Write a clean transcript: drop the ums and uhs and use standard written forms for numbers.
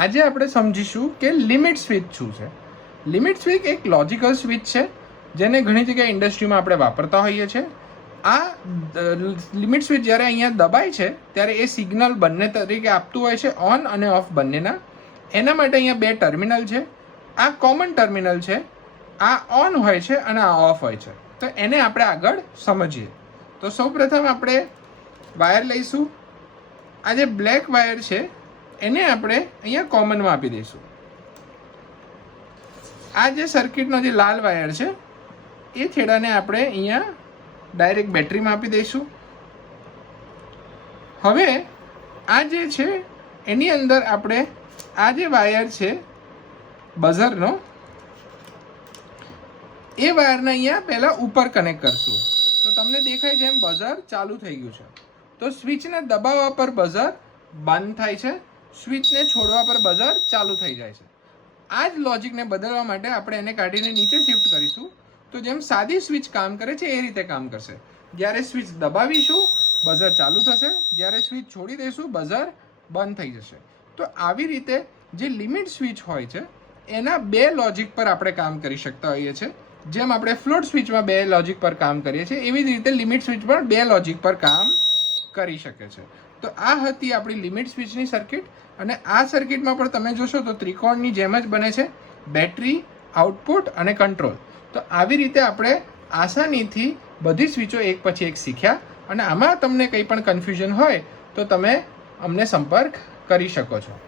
આજે આપણે સમજીશું કે લિમિટ સ્વિચ શું છે. લિમિટ સ્વિચ એક લોજિકલ સ્વિચ છે જેને ઘણી જગ્યાએ ઇન્ડસ્ટ્રીમાં આપણે વાપરતા હોઈએ છીએ. આ લિમિટ સ્વિચ જ્યારે અહીંયા દબાય છે ત્યારે એ સિગ્નલ બંને તરીકે આપતું હોય છે, ઓન અને ઓફ બંનેના. એના માટે અહીંયા બે ટર્મિનલ છે. આ કોમન ટર્મિનલ છે, આ ઓન હોય છે અને આ ઓફ હોય છે. તો એને આપણે આગળ સમજીએ. તો સૌપ્રથમ આપણે વાયર લઈશું. આ જે બ્લેક વાયર છે એને આપણે અહીંયા કોમનમાં આપી દઈશું. આ જે સર્કિટનો જે લાલ વાયર છે એ છેડાને આપણે અહીંયા ડાયરેક્ટ બેટરીમાં આપી દઈશું. હવે આ જે છે એની અંદર આપણે આ જે વાયર છે બઝરનો, એ વાયરને અહીંયા પહેલાં ઉપર કનેક્ટ કરશું. તો તમને દેખાય છે એમ બઝર ચાલુ થઈ ગયું છે. તો સ્વિચને દબાવવા પર બઝર બંધ થાય છે, સ્વિચને છોડવા પર બઝર ચાલુ થઈ જાય છે. આ જ લોજિકને બદલવા માટે આપણે એને કાઢીને નીચે શિફ્ટ કરીશું. તો જેમ સાદી સ્વિચ કામ કરે છે એ રીતે કામ કરશે. જ્યારે સ્વિચ દબાવીશું બઝર ચાલુ થશે, જ્યારે સ્વિચ છોડી દઈશું બઝર બંધ થઈ જશે. તો આવી રીતે જે લિમિટ સ્વિચ હોય છે એના બે લોજિક પર આપણે કામ કરી શકતા હોઈએ છીએ. જેમ આપણે ફ્લોટ સ્વિચમાં બે લોજિક પર કામ કરીએ છીએ એવી જ રીતે લિમિટ સ્વિચ પણ બે લોજિક પર કામ કરી શકે છે. તો આ હતી આપણી લિમિટ સ્વિચની સર્કિટ. અને આ સર્કિટમાં પણ તમે જોશો તો ત્રિકોણની જેમ જ બને છે, બેટરી, આઉટપુટ અને કંટ્રોલ. તો આવી રીતે આપણે આસાનીથી બધી સ્વિચો એક પછી એક શીખ્યા. અને આમાં તમને કંઈ પણ કન્ફ્યુઝન હોય તો તમે અમને સંપર્ક કરી શકો છો.